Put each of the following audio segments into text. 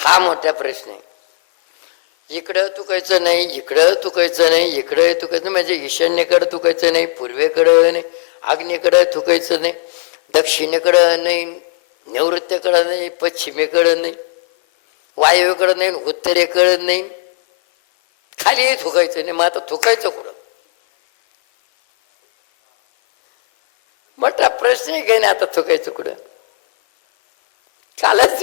हा मोठा प्रश्न आहे. इकडं तुकायचं नाही, इकडं तुकायचं नाही, इकडं तुकायचं म्हणजे ईशान्येकडं तुकायचं नाही, पूर्वेकडं नाही, आग्नेयकडं थुकायचं नाही, दक्षिणेकडं नाही, नैऋत्येकडं नाही, पश्चिमेकडं नाही, वायव्येकडं नाही, उत्तरेकडं नाही, खाली थुकायचं नाही. मग आता थुकायचं कुठं? मोठा प्रश्न आहे. काही नाही, आता थुकायचं कुठं? कालच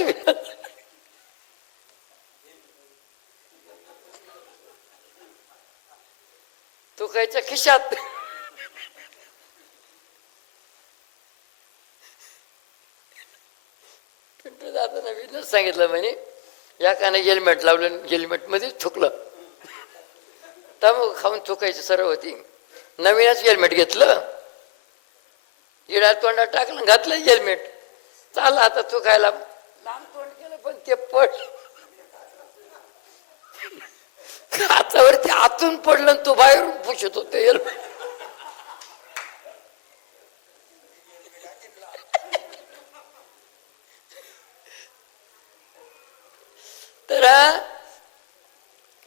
थुकायच्या खिशात. पिंटू दादा नवीनच सांगितलं म्हणे, या काने हेल्मेट लावलं, हेल्मेट मध्येच थुकलं. त्यामुळे खाऊन थुकायची सरळ होती. नवीनच हेल्मेट घेतलं, इडा तोंडात टाकलं, घातलं हेल्मेट, चाललं आता थुकायला. लांब तोंड केलं पण ते पड हातावरती आतून पडलं, तो बाहेरून पुसत होते हेल्मेट. तर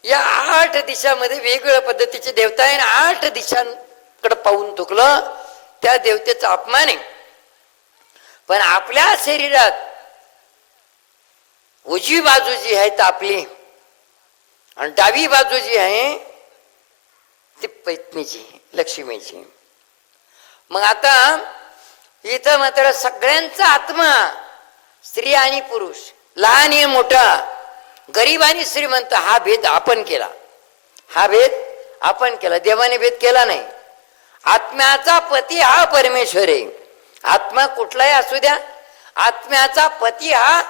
या 8 दिशामध्ये वेगवेगळ्या पद्धतीचे देवता आहे. 8 दिशांकडे पाहून थुकलं, त्या देवतेचा अपमान आहे. पण आपल्या शरीरात उजवी बाजू जी आहे ती आपली, आणि डावी बाजू जी आहे ती पैत्नीची, लक्ष्मीची. मग आता इथं मात्र सगळ्यांचा आत्मा, स्त्री आणि पुरुष, लहान आणि मोठा, गरीब आणि श्रीमंत, हा भेद आपण केला. हा भेद आपण केला, देवाने भेद केला नाही. आत्म्याचा पती हा परमेश्वर आहे. आत्मा कुठलाही असू द्या, आत्म्याचा पती हा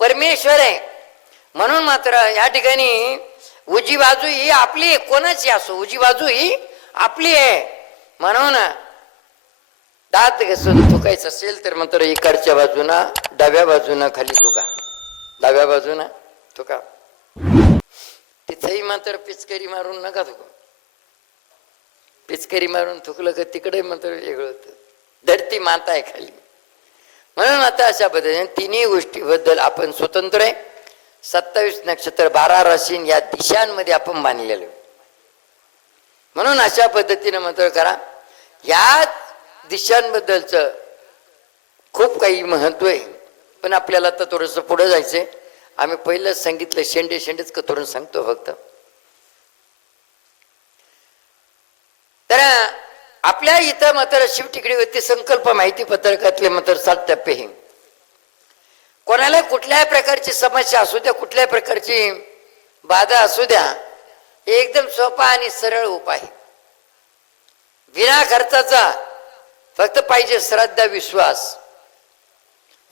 परमेश्वर आहे. म्हणून मात्र या ठिकाणी उजवी बाजू ही आपली, कोणाची असो उजवी बाजू ही आपली आहे. म्हणून दात घासून थुकायचं असेल तर मात्र इकडच्या बाजूना, डाव्या बाजूना खाली थुका, डाव्या बाजूना थुका. तिथेही मात्र पिचकारी मारून नका थुका. पिचकारी मारून थुकलं का तिकडे मात्र वेगळं होतं. धरती माता आहे खाली. म्हणून आता अशा पद्धतीने तिन्ही गोष्टीबद्दल आपण स्वतंत्र आहे. 27 नक्षत्र, 12 राशी या दिशांमध्ये आपण बांधलेलो. म्हणून अशा पद्धतीने मात्र करा. या दिशांबद्दलचं खूप काही महत्व आहे, पण आपल्याला तर थोडंसं पुढे जायचंय. आम्ही पहिलंच सांगितलं, शेंडेच करून सांगतो फक्त. तर आपल्या इथं मात्र शिवटिकडीवरती संकल्प माहिती पत्रकातले मात्र 7 टप्पे हे. कोणाला कुठल्याही प्रकारची समस्या असू द्या, कुठल्याही प्रकारची बाधा असू द्या, एकदम सोपा आणि सरळ उपाय, विना खर्चाचा, फक्त पाहिजे श्रद्धा, विश्वास.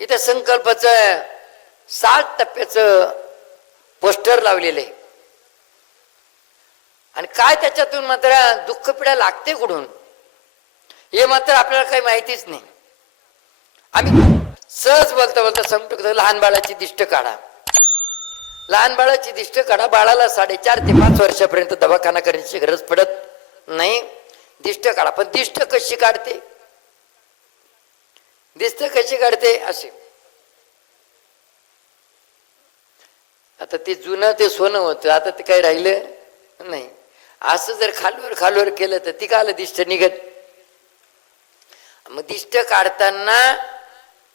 इथं संकल्पाचं 7 टप्प्याचं पोस्टर लावलेलं आहे. आणि काय त्याच्यातून मात्र दुःख पीडा लागते कुठून हे मात्र आपल्याला काही माहितीच नाही. आम्ही सहज बोलता बोलता सांगतो, लहान बाळाची दिष्ट काढा. लहान बाळाची दिष्ट काढा. बाळाला 4.5 ते 5 वर्षापर्यंत दवाखाना करण्याची गरज पडत नाही. दिष्ट काढा. पण दिष्ट कशी काढते, दिष्ट कशी काढते असे. आता ते जुनं ते सोनं होतं, आता ते काही राहिलं नाही. असं जर खालवर केलं तर ती काल दिष्ट निघत. मग दिष्ट काढताना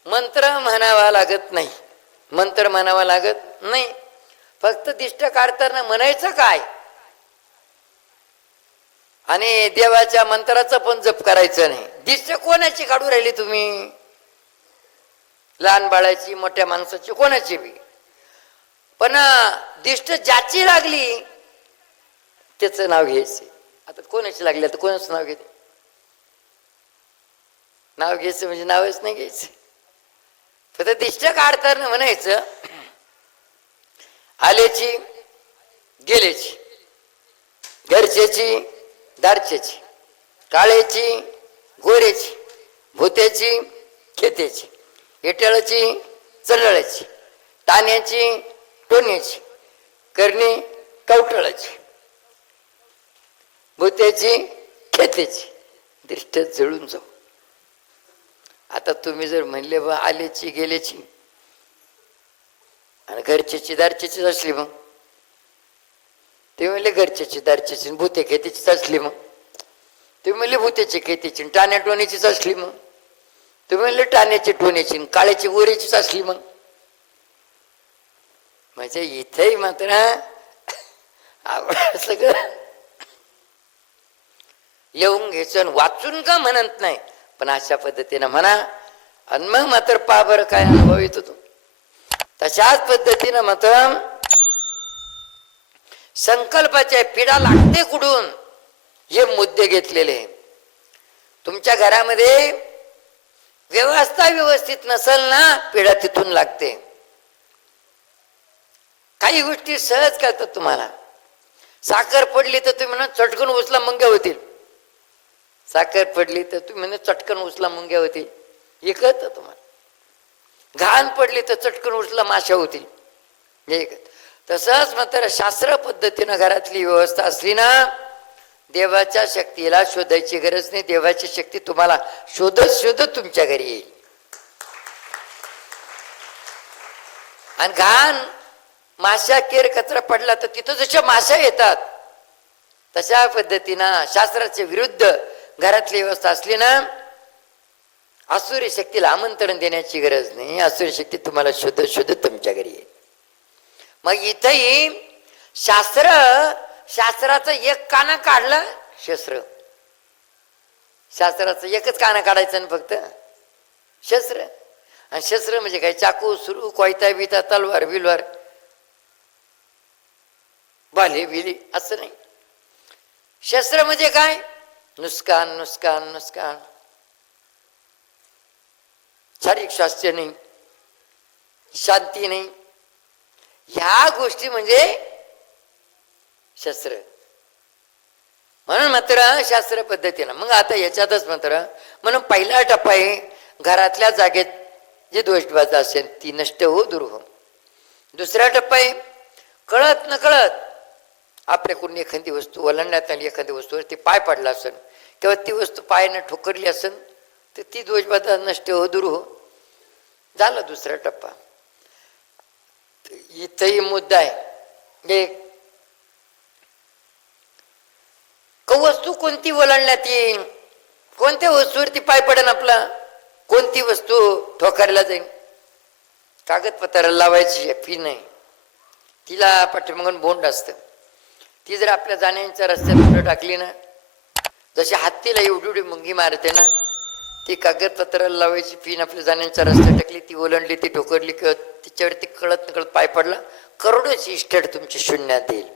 मंत्र म्हणावा लागत नाही, मंत्र म्हणावा लागत नाही. फक्त दिष्ट काढताना म्हणायचं काय, आणि देवाच्या मंत्राचा पण जप करायचं नाही. दिष्ट कोणाची काढू राहिली तुम्ही, लहान बाळाची, मोठ्या माणसाची, कोणाची बी. पण दिष्ट ज्याची लागली त्याचं नाव घ्यायचं. आता कोणाची लागली, आता कोणाचं नाव घेते, नाव घ्यायचं म्हणजे नावच नाही घ्यायचं. फक्त दिष्ट काढताना म्हणायचं, आल्याची, गेल्याची, घरच्याची, दारच्याची, काळ्याची, गोऱ्याची, भूत्याची, खेत्याची, हेटाळाची, चल्लाळाची, ताण्याची, टोण्याची, करणी, कवटाळाची, भूत्याची, खेत्याची. दिष्ट जळून जाऊ. आता तुम्ही जर म्हणले बा आल्याची गेल्याची, आणि घरच्याची दारच्याचीच असली मग ते म्हणले घरच्याची दारच्याची भूते खेतीचीच असली मग ते म्हणले भूतेची खेतीची टाण्या टोण्याचीच असली मग ते म्हणले टाण्याची टोण्याची काळ्याची गोऱ्याचीच असली मग म्हणजे इथेही मात्र सगळं लिहून घ्यायचं वाचून का म्हणत नाही पण अशा पद्धतीनं म्हणा आणि मग मात्र पा बरं काय अनुभव येत होतो तशाच पद्धतीनं मात्र संकल्पाच्या पिढा लागते कुठून हे मुद्दे घेतलेले तुमच्या घरामध्ये व्यवस्था व्यवस्थित नसेल ना पिढा तिथून लागते काही गोष्टी सहज कळतात तुम्हाला साखर पडली तर तुम्ही म्हणा चटकन उचला मुंग्या होतील साखर पडली तर तुम्ही म्हणा चटकन उचला मुंग्या होतील हे कळतं तुम्हाला घाण पडली तर चटकन उचला माशा होतील हे तसंच मात्र शास्त्र पद्धतीनं घरातली व्यवस्था असली ना देवाच्या शक्तीला शोधायची गरज नाही देवाची शक्ती तुम्हाला शोधत शोधत तुमच्या घरी येईल आणि घाण माशा केर कचरा पडला तर तिथं जशा माशा येतात तशा पद्धतीनं शास्त्राच्या विरुद्ध घरातली व्यवस्था असली ना आसुरी शक्तीला आमंत्रण देण्याची गरज नाही आसुरी शक्ती तुम्हाला शोधत शोधत तुमच्या घरी येईल मग इथंही शास्त्राचं एक काना काढलं शास्त्राचं एकच काना काढायचं ना फक्त शस्त्र आणि शस्त्र म्हणजे काय चाकू सुरू कोयता बिता तलवार बिलवार बाले बिली असं नाही शस्त्र म्हणजे काय नुसकान नुसकान नुसकान शारीरिक स्वास्थ्य नाही शांती नाही ह्या गोष्टी म्हणजे शस्त्र म्हणून मात्र शास्त्र पद्धतीनं मग आता याच्यातच मात्र म्हणून पहिला टप्पा आहे घरातल्या जागेत जे दोषबाधा असेल ती नष्ट हो दूर हो दुसरा टप्पा आहे कळत न कळत आपल्याकडून एखादी वस्तू ओलांडण्यात आली एखादी वस्तूवर ती पाय पडला असेल किंवा ती वस्तू पायाने ठोकरली असेल तर ती दोषबाधा नष्ट हो दूर हो झाला दुसरा टप्पा इथंही मुद्दा आहे एक वस्तू कोणती ओलांडण्यात येईल कोणत्या वस्तूवरती पाय पडेल आपला कोणती वस्तू ठोकरला जाईल कागदपत्राला लावायची फी नाही तिला पाठीमागून बोंड असतं ती जर आपल्या जाण्याच्या रस्त्यात पुढे टाकली ना जशी हत्तीला एवढी एवढी मुंगी मारते ना ती कागदपत्राला लावायची फी आपल्या जाण्याच्या रस्त्यात टाकली ती ओलांडली ती ठोकरली किंवा तिच्यावरती कळत नकळत पाय पडला करोडोची इस्टेट तुमची शून्यात येईल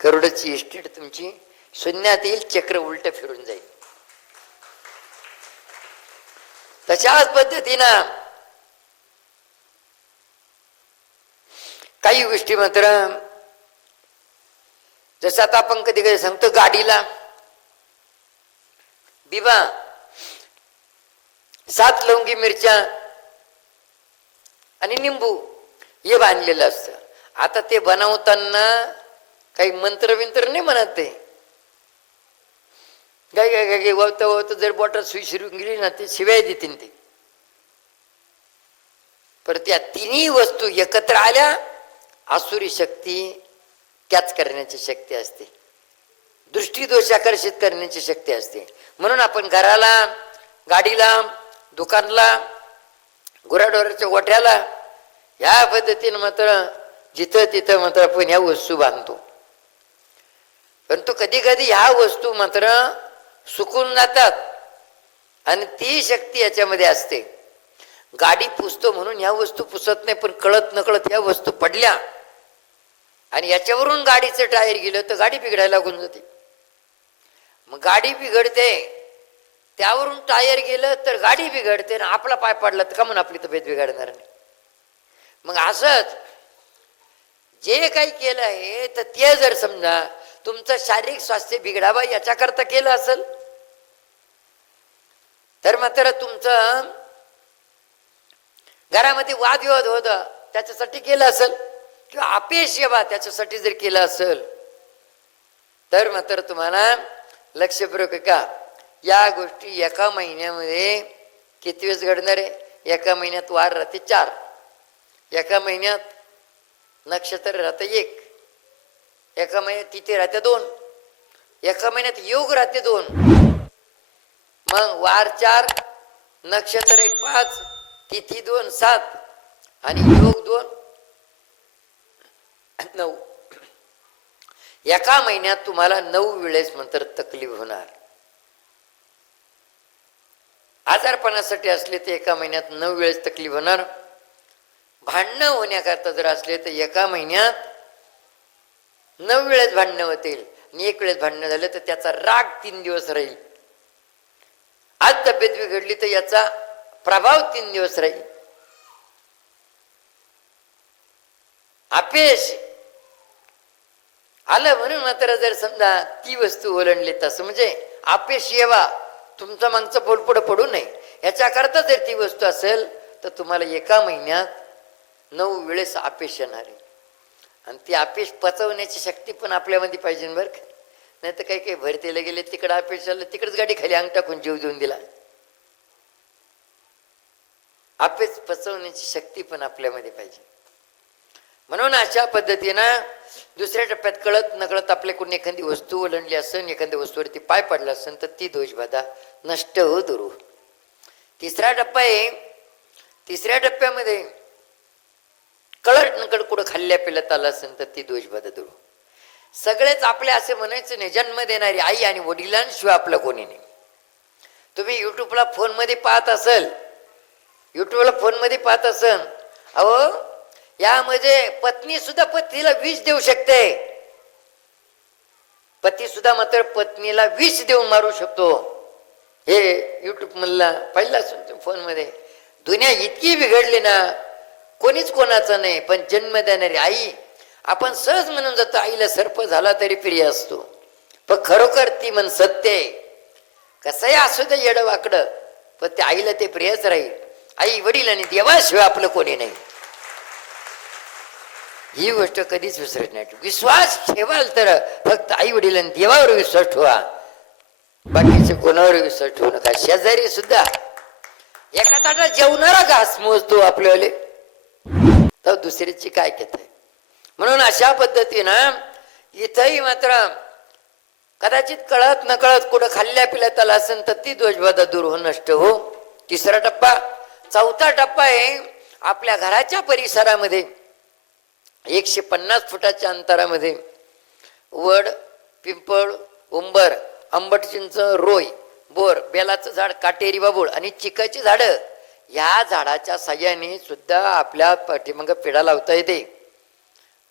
करोडोची इस्टेट तुमची शून्यात येईल चक्र उलट फिरून जाईल तशाच पद्धतीनं काही गोष्टी मात्र जसं आता आपण कधी कधी सांगतो गाडीला बिबा 7 लवंगी मिरच्या आणि निंबू हे बांधलेलं असतं आता ते बनवताना काही मंत्र विंत्र नाही म्हणत ते काय काय काय वळता वळता जर बोटात सुई शिरून गेली ना ते शिवाय देतील ते पर त्या तिन्ही वस्तू एकत्र आल्या आसुरी शक्ती कॅच करण्याची शक्ती असते दृष्टीदोष आकर्षित करण्याची शक्ती असते म्हणून आपण घराला गाडीला दुकानला गुराढोराच्या गोठ्याला ह्या पद्धतीनं मात्र जिथं तिथं मात्र आपण ह्या वस्तू बांधतो परंतु कधी कधी ह्या वस्तू मात्र सुकून जातात आणि ती शक्ती याच्यामध्ये असते गाडी पुसतो म्हणून ह्या वस्तू पुसत नाही पण कळत नकळत ह्या वस्तू पडल्या आणि याच्यावरून गाडीचं टायर गेलं तर गाडी बिघडायला लागून जाते मग गाडी बिघडते त्यावरून टायर गेलं तर गाडी बिघडते ना आपला पाय पडला तर का म्हणून आपली तब्येत बिघडणार नाही मग असंच जे काही केलं आहे तर ते जर समजा तुमचं शारीरिक स्वास्थ्य बिघडावा याच्याकरता केलं असेल तर मात्र तुमचं घरामध्ये वादविवाद होता त्याच्यासाठी केलं असेल किंवा अपयश यावा त्याच्यासाठी जर केलं असेल तर मात्र तुम्हाला लक्षपूर्वक का या गोष्टी एका महिन्यामध्ये किती वेळेस घडणार आहे एका महिन्यात वार राहते 4 एका महिन्यात नक्षत्र राहतं एक, एका महिन्यात तिथी राहते दोन, एका महिन्यात योग राहते दोन. मग वार 4, नक्षत्र 1 5, तिथी 2 7 आणि योग 2 9. एका महिन्यात तुम्हाला 9 वेळेस नंतर तकलीफ होणार. आजारपणासाठी असले तर एका महिन्यात 9 वेळेस तकलीफ होणार. भांडणं होण्याकरता जर असले तर एका महिन्यात 9 वेळेस भांडणं होतील आणि 1 वेळेस भांडणं झालं तर त्याचा राग 3 दिवस राहील. आज तब्येत बिघडली तर याचा प्रभाव 3 दिवस राहील. अपयश आलं म्हणून मात्र जर समजा ती वस्तू ओलांडली तसं म्हणजे अपयश येवा, तुमचा मागचा पोल पुढे पडू नये याच्याकरता जर ती वस्तू असेल तर तुम्हाला एका महिन्यात 9 वेळेस अपयश येणार आहे. आणि ती अपयश पचवण्याची शक्ती पण आपल्यामध्ये पाहिजे बरं का. नाही तर काही काही भरतीला गेले तिकडं अपयश आलं, तिकडेच गाडी खाली अंग टाकून जीव देऊन दिला. अपयश पचवण्याची शक्ती पण आपल्यामध्ये पाहिजे. म्हणून अशा पद्धतीनं दुसऱ्या टप्प्यात कळत नकळत आपल्याकडून एखादी वस्तू ओलांडली असेल, एखाद्या वस्तूवरती पाय पडला असेल तर ती दोषबाधा नष्ट हो दूर हो. तिसरा टप्पा आहे. तिसऱ्या टप्प्यामध्ये कळत नकळत कुठं खाल्ल्या पिल्यात आला असेल तर ती दोषबाधा दूर हो. सगळेच आपले असे म्हणायचं नाही, जन्म देणारी आई आणि वडिलांशिवाय आपलं कोणी नाही. तुम्ही युट्यूबला फोनमध्ये पाहत असेल, युट्यूबला फोनमध्ये पाहत असेल, अहो यामध्ये पत्नी सुद्धा पत्नीला विष देऊ शकते. पती सुद्धा मात्र पत्नीला विष देऊन मारू शकतो. हे युट्यूब मधला पाहिलं असून फोन मध्ये. दुनिया इतकी बिघडली ना, कोणीच कोणाचं नाही. पण जन्म देणारी आई, आपण सहज म्हणून जातो आईला सर्प झाला तरी प्रिय असतो, पण खरोखर ती मन सत्य आहे. कसंही असू दे येडं वाकडं, पण त्या आईला ते प्रियच राहील. आई वडील आणि देवाशिवाय आपलं कोणी नाही. ही गोष्ट कधीच विसरत नाही. विश्वास ठेवाल तर फक्त आई वडील आणि देवावर विश्वास ठेवा, बाकीचे कोणावर विश्वास ठेवू नका. शेजारी सुद्धा एका ताटात जेवणारा घास मोजतो आपल्याले, तर दुसरीची काय घेत आहे. म्हणून अशा पद्धतीनं इथंही मात्र कदाचित कळत नकळत कुठं खाल्ल्या पिल्यात आला असेल तर ती दोषबाधा दूर हो, नष्ट हो. तिसरा टप्पा. चौथा टप्पा आहे आपल्या घराच्या परिसरामध्ये 150 फुटाच्या अंतरामध्ये वड, पिंपळ, उंबर, आंबट चिंच, रोय, बोर, बेलाचं झाड, काटेरी बाबूळ आणि चिकाची झाडं, या झाडाच्या साह्याने सुद्धा आपल्या पाठीमाग पिढा लावता येते.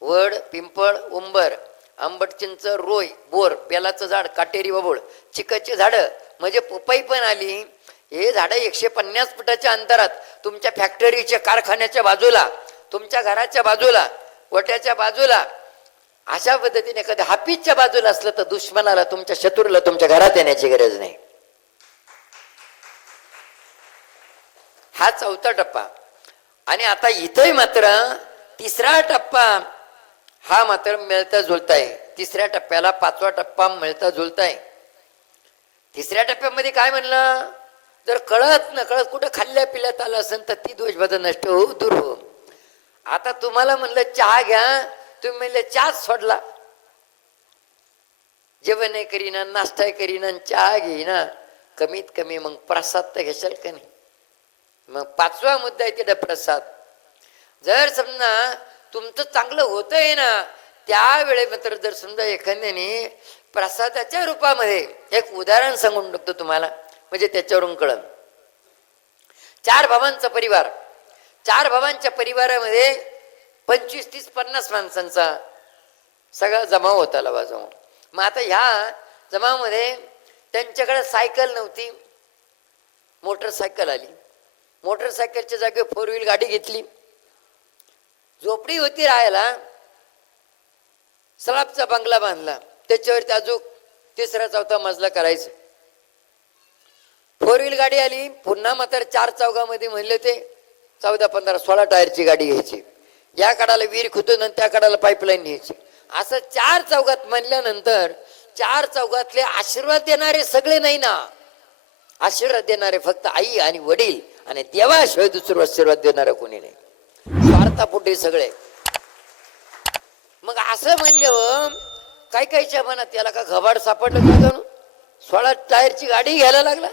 वड, पिंपळ, उंबर, आंबट चिंच, रोय, बोर, बेलाचं झाड, काटेरी बाबूळ, चिकाची झाडं म्हणजे पपई पण आली. हे झाडं 150 फुटाच्या अंतरात तुमच्या फॅक्टरीच्या कारखान्याच्या बाजूला, तुमच्या घराच्या बाजूला, गोट्याच्या बाजूला, अशा पद्धतीने एखाद्या हाफीजच्या बाजूला असलं तर दुश्मनाला, तुमच्या शत्रूला तुमच्या घरात येण्याची गरज नाही. हा चौथा टप्पा. आणि आता इथंही मात्र तिसरा टप्पा हा मात्र मिळता जुळता आहे. तिसऱ्या टप्प्याला 5वा टप्पा मिळता जुळता आहे. तिसऱ्या टप्प्यामध्ये काय म्हणलं, जर कळत न कळत कुठं खाल्ल्या पिल्यात आलं असेल तर ती दोषबाधा नष्ट हो, दूर हो. आता तुम्हाला म्हणलं चहा घ्या, तुम्ही म्हणले चहाच सोडला. जेवण नाही करीना, नाश्ता करीना, चहा घेईना, कमीत कमी मग प्रसाद तर घेशाल का नाही. मग 5वा मुद्दा आहे तिथे प्रसाद. जर समजा तुमचं चांगलं होतंय ना, त्यावेळे मात्र जर समजा एखाद्याने प्रसादाच्या रूपामध्ये, एक उदाहरण सांगून टाकतो तुम्हाला म्हणजे त्याच्यावरून कळलं. 4 भावांचा परिवार, 4 भावांच्या परिवारामध्ये 25 30 50 माणसांचा सगळा जमाव होता लवाजमा. मग आता ह्या जमावामध्ये त्यांच्याकडे सायकल नव्हती, मोटरसायकल आली. मोटरसायकलच्या जागेवर 4 व्हील गाडी घेतली. झोपडी होती राहायला, स्लॅबचा बंगला बांधला, त्याच्यावरती अजून 3रा 4था मजला करायचा. 4 व्हील गाडी आली. पुन्हा मात्र 4 चौघामध्ये म्हणले ते 14 15 16 टायरची गाडी घ्यायची. या कडाला विहीर खुतून त्या कडाला पाईपलाईन न्यायची. असं 4 चौघात म्हणल्यानंतर 4 चौघातले आशीर्वाद देणारे सगळे नाही ना. आशीर्वाद देणारे फक्त आई आणि वडील आणि देवाशिवाय दुसरं आशीर्वाद देणारं कोणी नाही. स्वार्थापोटी सगळे. मग असं म्हणलं काय कायच्या मनात त्याला का घबाड सापडलं का जाणू, 16 टायरची गाडी घ्यायला लागला,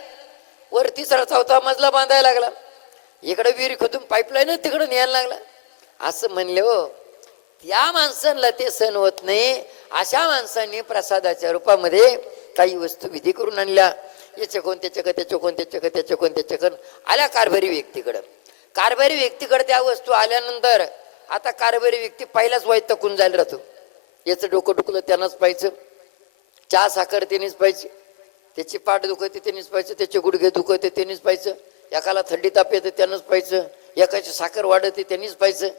वर 3रा 4था मजला बांधायला लागला, इकडे विहीर खोदून पाईपलाईन तिकडे न्यायला लागला. असं म्हणले हो, त्या माणसांना ते सहन होत नाही. अशा माणसांनी प्रसादाच्या रूपामध्ये काही वस्तू विधी करून आणल्या. याचे कोण त्याच्या त्याचे कोण त्याच्या त्याचे कोण त्याच्याकडं आल्या कारभारी व्यक्तीकडं. कारभारी व्यक्तीकडे त्या वस्तू आल्यानंतर आता कारभारी व्यक्ती पहिलाच वैतकून जायला राहतो. याचं डोकं दुखलं त्यानंच पाहिजे, चहा साखर त्यानेच पाहिजे, त्याची पाठ दुखते त्यानेच पाहिजे, त्याचे गुडघे दुखते त्यानेच पाहिजे, एकाला थंडी ताप येते त्यानंच पाहिजे, एकाची साखर वाढते त्यांनीच पाहिजे.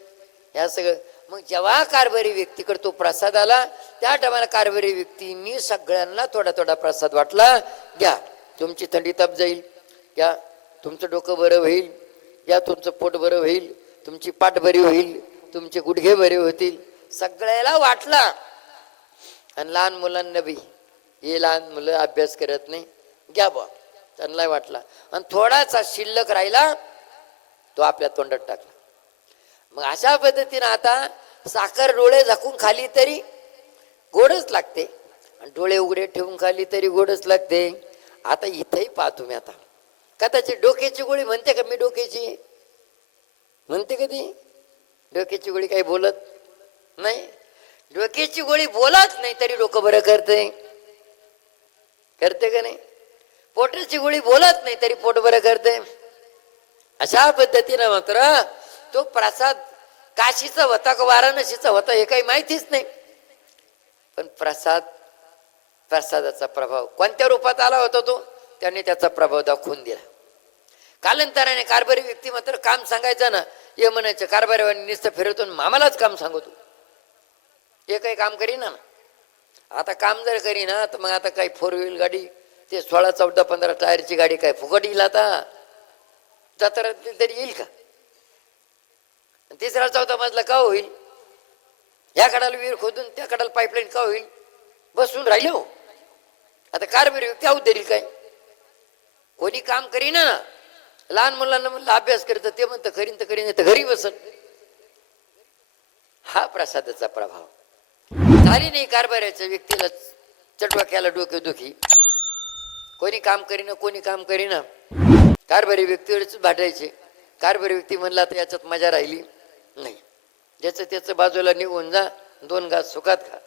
या सगळं मग जेव्हा कारभारी व्यक्तीकडे तो प्रसाद आला त्या टायमाला कारभारी व्यक्तींनी सगळ्यांना थोडा थोडा प्रसाद वाटला. घ्या, तुमची थंडी ताप जाईल, घ्या तुमचं डोकं बरं होईल, घ्या तुमचं पोट बरं होईल, तुमची पाठ बरी होईल, तुमचे गुडघे बरे होतील. सगळ्याला वाटला. आणि लहान मुलांना बी, हे लहान मुलं अभ्यास करत नाही, घ्या बा, त्यांना वाटला. आणि थोडासा शिल्लक राहिला तो आपल्या तोंडात टाकला. मग अशा पद्धतीनं आता साखर डोळे झाकून खाली तरी गोडच लागते, आणि डोळे उघडे ठेवून खाली तरी गोडच लागते. आता इथंही पाहा तुम्ही, आता कदाचित डोक्याची गोळी म्हणते का, मी डोक्याची म्हणते कधी, डोक्याची गोळी काही बोलत नाही. डोक्याची गोळी बोलत नाही तरी डोकं बरं करते, करते का नाही. पोटाची गोळी बोलत नाही तरी पोट बरं करते. अशा पद्धतीनं मात्र तो प्रसाद काशीचा होता का वाराणसीचा होता हे काही माहितीच नाही, पण प्रसादाचा प्रभाव कोणत्या रूपात आला होता तो त्याने त्याचा प्रभाव दाखवून दिला. कालांतराने कारभारी व्यक्ती मात्र काम सांगायचं ना, हे म्हणायचं कारभारीवानी नुसतं फिरवतो मामालाच काम सांगतो, हे काही काम करीना ना. आता काम जर करीना तर मग आता काही 4 व्हील गाडी, ते 16, 14, 15 टायरची गाडी काय फुकट येईल आता, जत्रा तरी येईल का. 3रा 4था मजला का होईल, या कडाला विहीर खोदून त्या कडाला पाईपलाईन का होईल, बसून राहिले हो. आता कारभारी व्यक्ती आहोत तरी काय, कोणी काम करीना ना. लहान मुलांना म्हणलं अभ्यास करतं, ते म्हणतं करीन तर करीन, तर घरी बसल. हा प्रसादाचा प्रभाव झाली नाही. कारभाऱ्याच्या व्यक्तीला चटवाक्याला डोकेदुखी, कोणी काम करीना कोणी काम करीना, कारभारी व्यक्तीवरच भांडायचे. कारभारी व्यक्ती म्हणला तर याच्यात मजा राहिली नाही, ज्याचं त्याचं बाजूला निघून जा, 2 घास सुखात खा.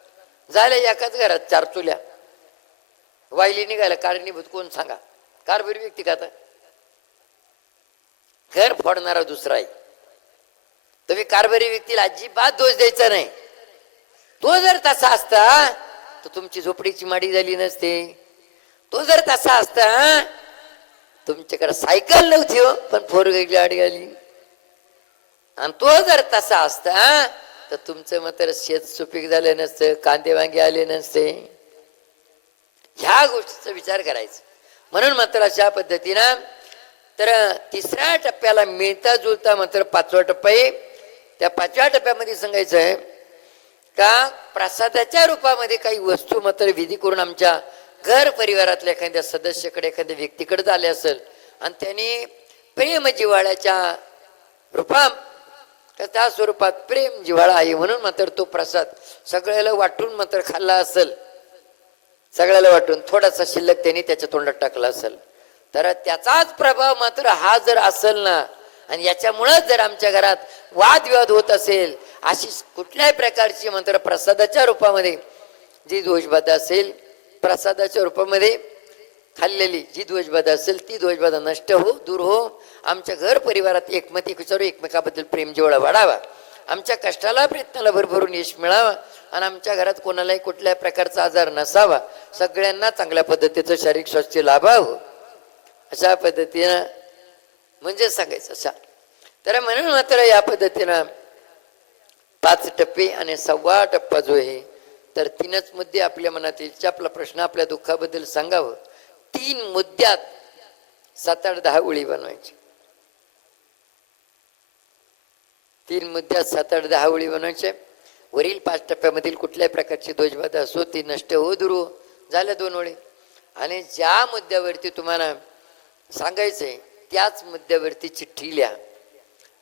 झाल्या एकाच घरात 4 चुल्या, वायली निघायला कारणीभूत कोण सांगा, कारभारी व्यक्ती का. आता घर फोडणारा दुसरा आहे. तुम्ही कारभारी व्यक्तीला अजिबात दोष द्यायचा नाही. तो जर तसा असता तर तुमची झोपडीची माडी झाली नसते. तो जर तसा असता, तुमच्याकडे सायकल नव्हती हो पण 4 व्हील गाडी आली. आणि तो जर तसा असता तर तुमचं मात्र शेत सुपीक झालं नसतं, कांदे वांगे आले नसते. ह्या गोष्टीचा विचार करायचा. म्हणून मात्र अशा पद्धतीनं तर 3ऱ्या टप्प्याला मिळता जुळता मात्र 5वा टप्पा आहे. त्या 5व्या टप्प्यामध्ये सांगायचं आहे का प्रसादाच्या रूपामध्ये काही वस्तू मात्र विधी करून आमच्या घर परिवारातल्या एखाद्या सदस्याकडे एखाद्या व्यक्तीकडे झाले असेल आणि त्यांनी प्रेम जिव्हाळ्याच्या रूपात त्या स्वरूपात प्रेम जिव्हाळा आहे म्हणून मात्र तो प्रसाद सगळ्याला वाटून मात्र खाल्ला असेल, सगळ्याला वाटून थोडासा शिल्लक त्यांनी त्याच्या तोंडात टाकला असेल, तर त्याचाच प्रभाव मात्र हा जर असेल ना, आणि याच्यामुळेच जर आमच्या घरात वादविवाद होत असेल, अशी कुठल्याही प्रकारची मात्र प्रसादाच्या रूपामध्ये जी दोषबाधा असेल, प्रसादाच्या रूपामध्ये खाल्लेली जी दोषबाधा असेल ती दोषबाधा नष्ट हो, दूर हो. आमच्या घर परिवारात एकमत विचारू, एकमेकाबद्दल प्रेम जिव्हाळा वाढावा, आमच्या कष्टाला प्रयत्नाला भरभरून यश मिळावा आणि आमच्या घरात कोणालाही कुठल्याही प्रकारचा आजार नसावा, सगळ्यांना चांगल्या पद्धतीचं शारीरिक स्वास्थ्य लाभावं, अशा पद्धतीनं म्हणजे सांगायचं अशा. तर म्हणून मात्र या पद्धतीनं 5 टप्पे आणि 6वा टप्पा जो आहे तर 3च मुद्दे आपल्या मनात येईल. आपला प्रश्न आपल्या दुःखाबद्दल सांगावं. 3 मुद्द्यात 7-8-10 ओळी बनवायची. 3 मुद्द्यात 7-8-10 ओळी बनवायचे. वरील 5 टप्प्यामधील कुठल्याही प्रकारची दोषबाधा असो ती नष्ट हो, दूर हो. झाल्या 2 ओळी. आणि ज्या मुद्द्यावरती तुम्हाला सांगायचंय त्याच मुद्द्यावरती चिठ्ठी लिहा.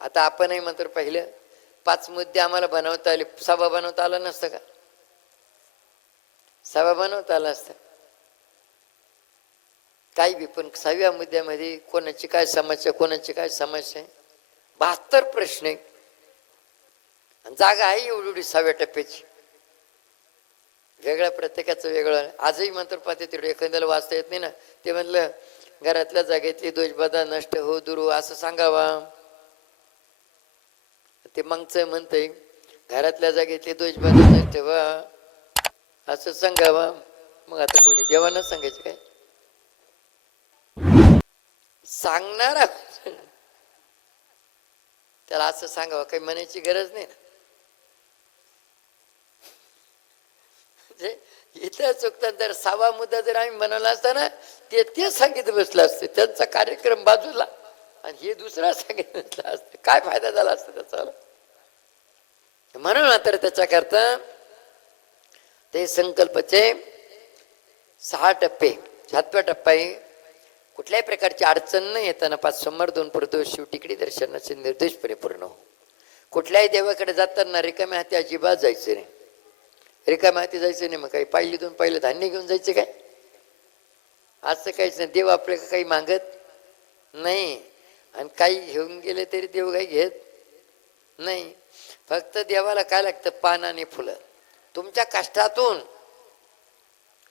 आता आपणही मात्र पाहिलं 5 मुद्दे आम्हाला बनवता आले, 6 बनवता आला नसतं का? 6 बनवता आला असतं काही बी. पण 6व्या मुद्द्यामध्ये कोणाची काय समस्या, कोणाची काय समस्या आहे, 72 प्रश्न आहे. जागा आहे एवढी एवढी 6व्या टप्प्याची. वेगळ्या प्रत्येकाचं वेगळं. आजही मंत्र पाहते तिकडे एखाद्याला वाचता येत नाही ना, ते म्हणलं घरातल्या जागेतली दोषबाधा नष्ट हो दूर हो असं सांगावा. ते मागचं म्हणतंय घरातल्या जागेतली दोषबाधा नष्ट व्हा असं सांगावा. मग आता कोणी देवानं सांगायचं काय? सांगणार त्याला असं सांगावं काही म्हणायची गरज नाही ना. इथं चुकतात. जर 6वा मुद्दा जर आम्ही बनवला असता ना, ते सांगितलं बसलं असतं, त्यांचा कार्यक्रम बाजूला आणि हे दुसरा सांगितलं बसलं असतं, काय फायदा झाला असता त्याचा? म्हणून मात्र त्याच्याकरता ते संकल्पचे 6 टप्पे. 7वा टप्पा आहे कुठल्याही प्रकारची अडचण न येताना 5 सोमवार 2 प्रदोष शिवटिकडी दर्शनाचे निर्देशपणे पूर्ण हो. कुठल्याही देवाकडे जाताना रिकाम्या हाती अजिबात जायचं नाही. रिकाम्या हाती जायचं नाही. मग काही पाहिली 2 पाहिलं धान्य घेऊन जायचं काय? असं काहीच नाही. देव आपल्याला काही मागत नाही आणि काही घेऊन गेले तरी देव काही घेत नाही. फक्त देवाला काय लागतं? पान आणि फुलं. तुमच्या कष्टातून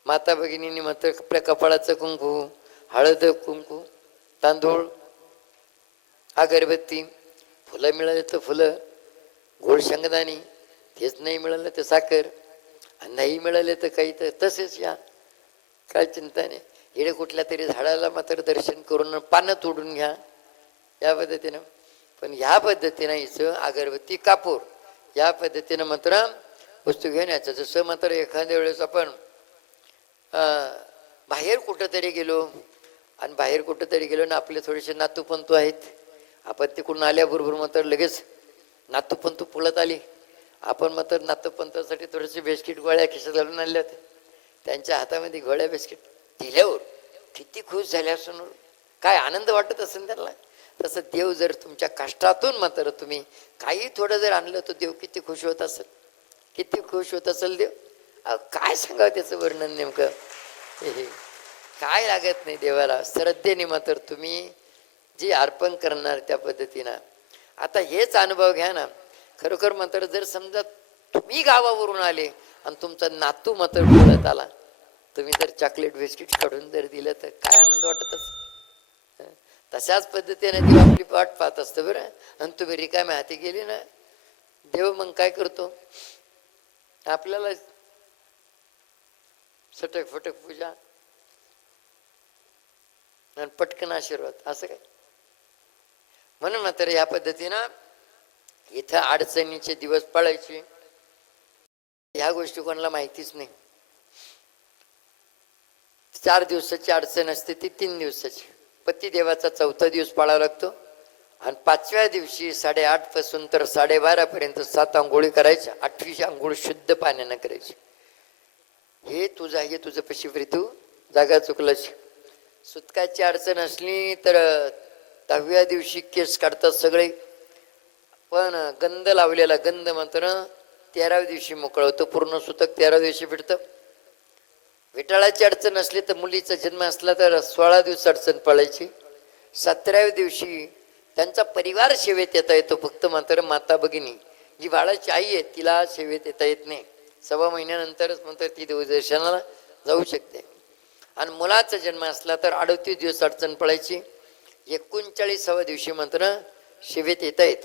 माता भगिनींनी मात्र आपल्या कपाळाचं कुंकू, हळद कुंकू, तांदूळ, अगरबत्ती, फुलं मिळाले तर फुलं, गोड शेंगदाणी, तेच नाही मिळालं तर साखर, नाही मिळाले तर काही तर तसेच या. काय चिंता नाही. इकडे कुठल्या तरी झाडाला मात्र दर्शन करून पानं तोडून घ्या या पद्धतीनं. पण ह्या पद्धतीनं हिचं अगरबत्ती, कापूर या पद्धतीनं मात्र वस्तू घेऊन यायचं. जसं मात्र एखाद्या वेळेस आपण बाहेर कुठंतरी गेलो आणि बाहेर कुठंतरी गेलो ना, आपले थोडेसे नातूपंतू आहेत, आपण तिकडून आल्याबरोबर मात्र लगेच नातूपंतू पळत आली. आपण मात्र नातूपंतासाठी थोडेसे बिस्किट गोळ्या खिशात घालून आणले होते. त्यांच्या हातामध्ये गोळ्या बिस्किट दिल्यावर किती खुश झाले असून, काय आनंद वाटत असेल त्यांना. तसं देव जर तुमच्या कष्टातून मात्र तुम्ही काही थोडं जर आणलं तर देव किती खुश होत असेल, किती खुश होत असेल देव. काय सांगावं त्याचं वर्णन नेमकं. काय लागत नाही देवाला. श्रद्धेने मात्र तुम्ही जे अर्पण करणार त्या पद्धतीनं. आता हेच अनुभव घ्या ना. खरोखर मात्र जर समजा तुम्ही गावावरून आले आणि तुमचा नातू मात्र बोलत आला, तुम्ही जर चॉकलेट बिस्किट काढून जर दिलं तर काय आनंद वाटतच. तशाच पद्धतीने देव आपली वाट पाहत असतं बरं. आणि तुम्ही रिकाम्या हाती गेली ना, देव मग काय करतो? आपल्याला सटक फटक पूजा आणि पटकन आशीर्वाद असं काय. म्हणून मात्र या पद्धतीनं इथं अडचणीचे दिवस पळायचे. ह्या गोष्टी कोणाला माहितीच नाही. 4 दिवसाची अडचण असते ती 3 दिवसाची. पतिदेवाचा 4था दिवस पाळावा लागतो आणि 5व्या दिवशी 8:30 पासून तर 12:30 पर्यंत 7 आंघोळी करायच्या. 8वी आंघोळ शुद्ध पाण्यानं करायची. हे तुझं पशी तू जागा चुकलाच. सुतकाची अडचण असली तर 10व्या दिवशी केस काढतात सगळे, पण गंध लावलेला गंध मात्र 13व्या दिवशी मोकळं होतं. पूर्ण सुतक 13व्या दिवशी फिरतं. विटाळाची अडचण असली तर मुलीचा जन्म असला तर 16 दिवस अडचण पळायची. 17व्या दिवशी त्यांचा परिवार सेवेत येता येतो. फक्त मात्र माता भगिनी जी बाळाची आई आहे तिला सेवेत येता येत नाही. 6 महिन्यानंतरच मात्र ती देवदर्शनाला जाऊ शकते. आणि मुलाचा जन्म असला तर 38 दिवस अडचण पळायची. 39व्या दिवशी मात्र सेवेत येता येत.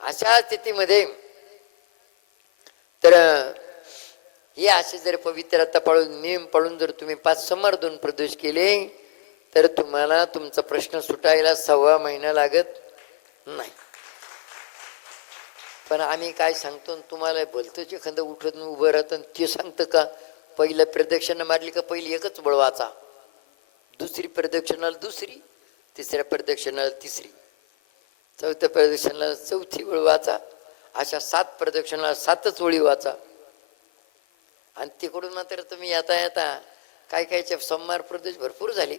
अशा स्थितीमध्ये तर हे असे जर पवित्रता पाळून नियम पाळून जर तुम्ही 5 सोमवार 2 प्रदोष केले तर तुम्हाला तुमचा प्रश्न सुटायला 6 महिना लागत नाही. पण आम्ही काय सांगतो तुम्हाला बोलतो जे एखादं उठत उभं राहतं ते सांगतं का? पहिलं प्रदक्षिणा मारली का पहिली एकच बळ वाचा, दुसरी प्रदक्षिणाला दुसरी, तिसऱ्या प्रदक्षिणाला तिसरी, 4थ्या प्रदक्षिणाला 4थी ओळ वाचा. अशा 7 प्रदक्षिणाला 7च ओळी वाचा. आणि तिकडून मात्र तुम्ही येता येता काय कायच्या सोमवार प्रदेश भरपूर झाले.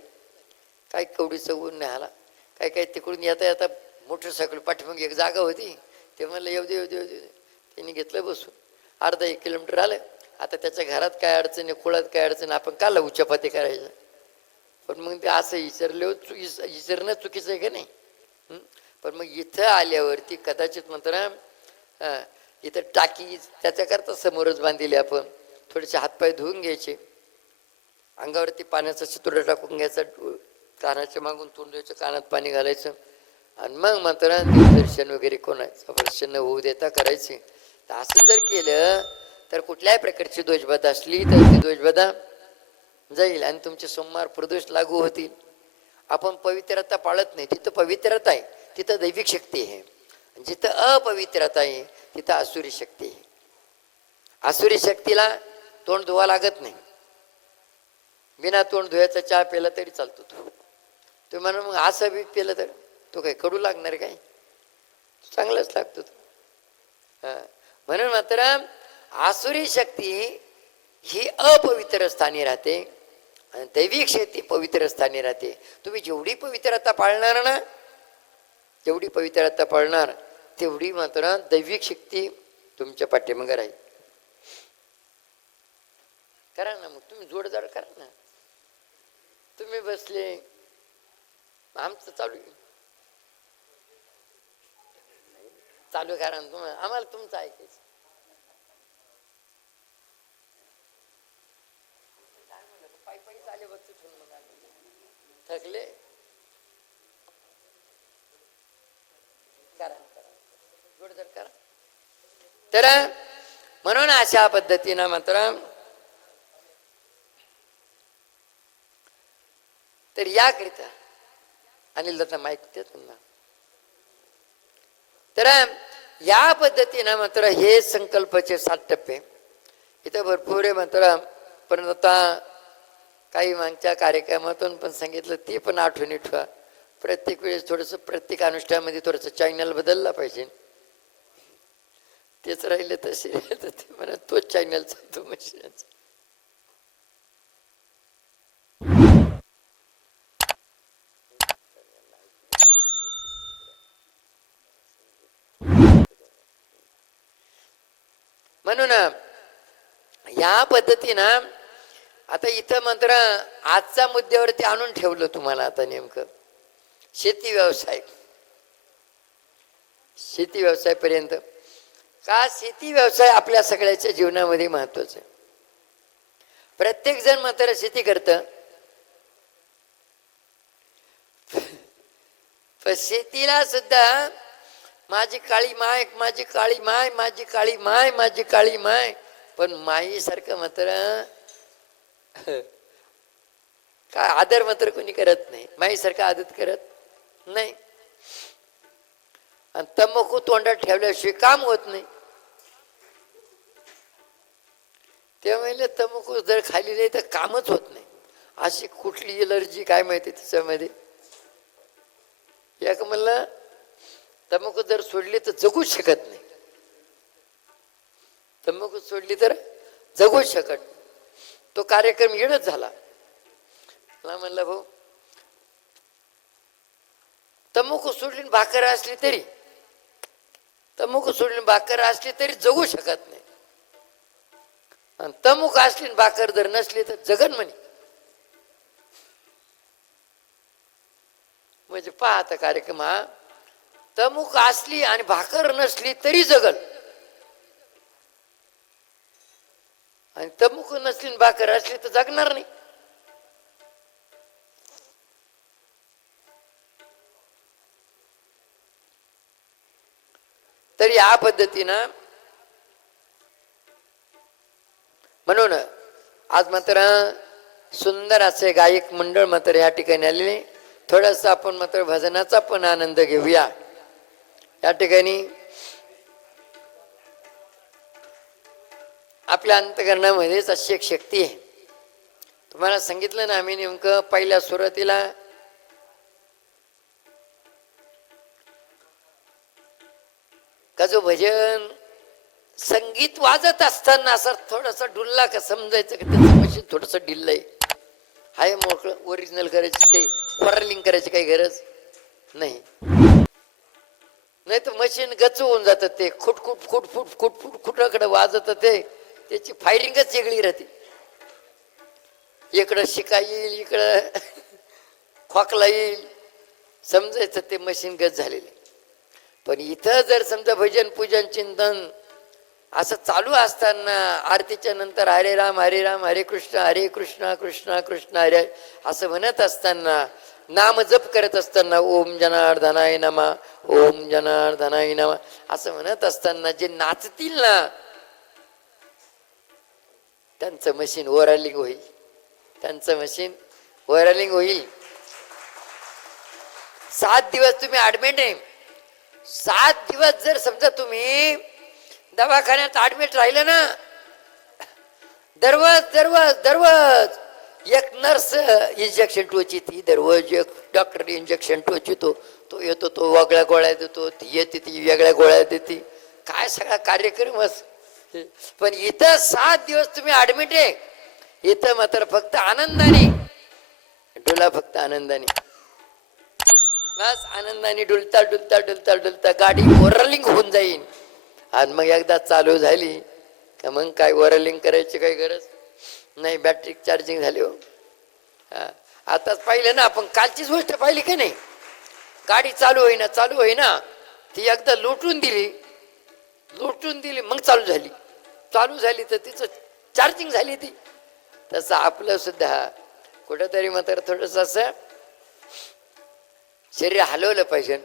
काय कवडीचं ऊन नाही आला. काय काय तिकडून येता येता मोटरसायकल पाठीमाग एक जागा होती, ते म्हणलं येऊ दे येऊ दे येऊ दे. त्यांनी घेतलं बसून. अर्धा 1 किलोमीटर आलं. आता त्याच्या घरात काय अडचण आहे, कुळात काय अडचण, आपण काला उच्चपाती करायचं. पण मग ते असं विचारणं चुकीचं आहे का नाही. पण मग इथं आल्यावरती कदाचित मात्र इथं टाकी त्याच्याकरता समोरच बांधलेली. आपण थोडेसे हातपाय धुवून घ्यायचे, अंगावरती पाण्याचा शितोडा टाकून घ्यायचा, कानाच्या मागून तोंड द्यायचं, कानात पाणी घालायचं, आणि मग मात्र देवदर्शन वगैरे कोणाचं वर्षण होऊ देता करायचे. तर असं जर केलं तर कुठल्याही प्रकारची दोषबाधा असली तर ती दोषबाधा जाईल आणि तुमचे सोमवार प्रदोष लागू होतील. आपण पवित्रता पाळत नाही, तिथं पवित्रता आहे, तिथं दैविक शक्ती आहे. जिथं अपवित्रता आहे तिथं आसुरी शक्ती आहे. आसुरी शक्तीला तोंड धुवा लागत नाही. बिना तोंड धुवायचा चहा प्याला तरी चालतो. तो म्हणून मग असं बी पेलं तर तो काही कडू लागणार काय, चांगलाच लागतो तो. म्हणून मात्र आसुरी शक्ती ही अपवित्र स्थानी राहते आणि दैविक शक्ती पवित्र स्थानी राहते. तुम्ही जेवढी पवित्रता पाळणार ना, जेवढी पवित्रता पाळणार तेवढी मात्र दैविक शक्ती तुमच्या पाठीमागे राहील. करा ना, मग तुम्ही जोडदार करा ना. तुम्ही बसले, आमचं चालू चालू करा ना. तुम्हाला आम्हाला तुमचं ऐकायचं. थकले करा जोडदार करा. तर म्हणून अशा पद्धतीनं मात्र तर याकरिता अनिल दादा माहिती देत ना. तर या पद्धतीनं मात्र हे संकल्पाचे 7 टप्पे इथं भरपूर आहे मात्र. पण आता काही मागच्या कार्यक्रमातून पण सांगितलं, ते पण आठवणी ठेवा. प्रत्येक वेळेस थोडंसं प्रत्येक अनुष्ठानामध्ये थोडंसं चॅनल बदलला पाहिजे. तेच राहिले तसे ते म्हणा तोच चॅनल चालतो मशीनचा. म्हणून या पद्धतीनं आता इथं मात्र आजच्या मुद्द्यावरती आणून ठेवलं तुम्हाला. आता नेमकं शेती व्यवसाय, शेती व्यवसाय पर्यंत का शेती व्यवसाय आपल्या सगळ्याच्या जीवनामध्ये महत्वाचा आहे. प्रत्येक जण मात्र शेती करतं, पण शेतीला सुद्धा माझी काळी माय, माझी काळी माय, माझी काळी माय, माझी काळी माय, पण माईसारखं मात्र काय आदर मात्र कोणी करत नाही. माईसारखं आदत करत नाही. आणि तंबाखू तोंडात ठेवल्याशिवाय काम होत नाही. त्यामुळे तंबाखू जर खाली नाही तर कामच होत नाही. अशी कुठली एलर्जी काय माहिती त्याच्यामध्ये. या का म्हणलं तंबाखू जर सोडली तर जगूच शकत नाही. तंबाखू सोडली तर जगूच शकत. तो कार्यक्रम येणच झाला. मला म्हणलं भाऊ तंबाखू सोडली भाकर असली तरी, तंबाखू सोडली भाकर असली तरी जगू शकत नाही. आणि तंबाखू असली भाकर जर नसली तर जगन म्हणे. म्हणजे पहा आता कार्यक्रम हा, तंबाखू असली आणि भाकर नसली तरी जगल, आणि तंबाखू नसली भाकर असली तर जगणार नाही. तरी या पद्धतीनं म्हणून आज मात्र सुंदर असे गायक मंडळ मात्र या ठिकाणी आलेले. थोडस आपण मात्र भजनाचा पण आनंद घेऊया. या ठिकाणी आपल्या अंतकरणामध्येच अशी एक शक्ती आहे. तुम्हाला सांगितलं ना आम्ही नेमकं पहिल्या सुरुवातीला का जो भजन संगीत वाजत असताना असं थोडस डुलला का समजायचं की त्याचं मशीन थोडस डिल्लय हाय. मोकळं ओरिजिनल करायची ते फॉरलिंग करायची काही गरज नाही. नाही तर मशीन गच होऊन जातं ते खुटखुट खुटफुट खुटफुट खुटाकडे वाजत ते त्याची फायरिंगच वेगळी राहते. इकडं शिका येईल, इकडं खोकला येईल, समजायचं ते मशीन गच झालेले. पण इथं जर समजा भजन पूजन चिंतन असं चालू असताना आरतीच्या नंतर हरे राम हरे कृष्ण कृष्ण कृष्ण हरे असं म्हणत असताना, नाम जप करत असताना, ओम जनार्दनाय नमः ओम जनार्दनाय नमः असं म्हणत असताना जे नाचतील ना त्यांचं मशीन ओव्हरऑलिंग होईल, त्यांचं मशीन ओव्हरऑलिंग होईल. 7 दिवस तुम्ही ऍडमिट आहे. 7 दिवस जर समजा तुम्ही दवाखान्यात ऍडमिट राहिलं ना, दररोज एक नर्स इंजेक्शन टोचिती, दररोज एक डॉक्टर इंजेक्शन टोचितो. तो येतो, तो वेगळ्या गोळ्या देतो, ती येते, ती वेगळ्या गोळ्या देते. काय सगळा कार्यक्रमच. पण इथं 7 दिवस तुम्ही ऍडमिट आहे. इथं मात्र फक्त आनंदाने डुला, फक्त आनंदाने, बस आनंदाने डुलता डुलता डुलता डुलता गाडी ओव्हरऑलिंग होऊन जाईल. आणि मग एकदा चालू झाली का मग काय ओव्हरऑलिंग करायची काही गरज नाही. बॅटरी चार्जिंग झाली. हो, आताच पाहिलं ना आपण, कालचीच गोष्ट पाहिली की नाही. गाडी चालू होईना ती एकदा लुटून दिली मग चालू झाली तर तिचं चार्जिंग झाली ती. तसं आपलं सुद्धा कुठंतरी मात्र थोडस असं शरीर हलवलं पाहिजे.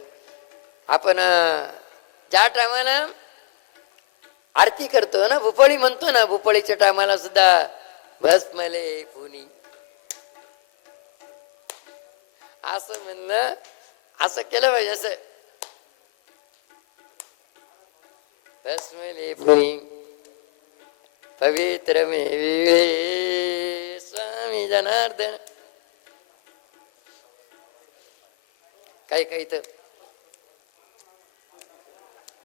आपण ज्या टायमाला आरती करतो ना, भुपळी म्हणतो ना, भुपळीच्या टायमाला सुद्धा भस्मले पुनी असं म्हणणं, असं केलं पाहिजे. असं भस्मले पुनी पवित्र मे स्वामी जनार्दन. काही तर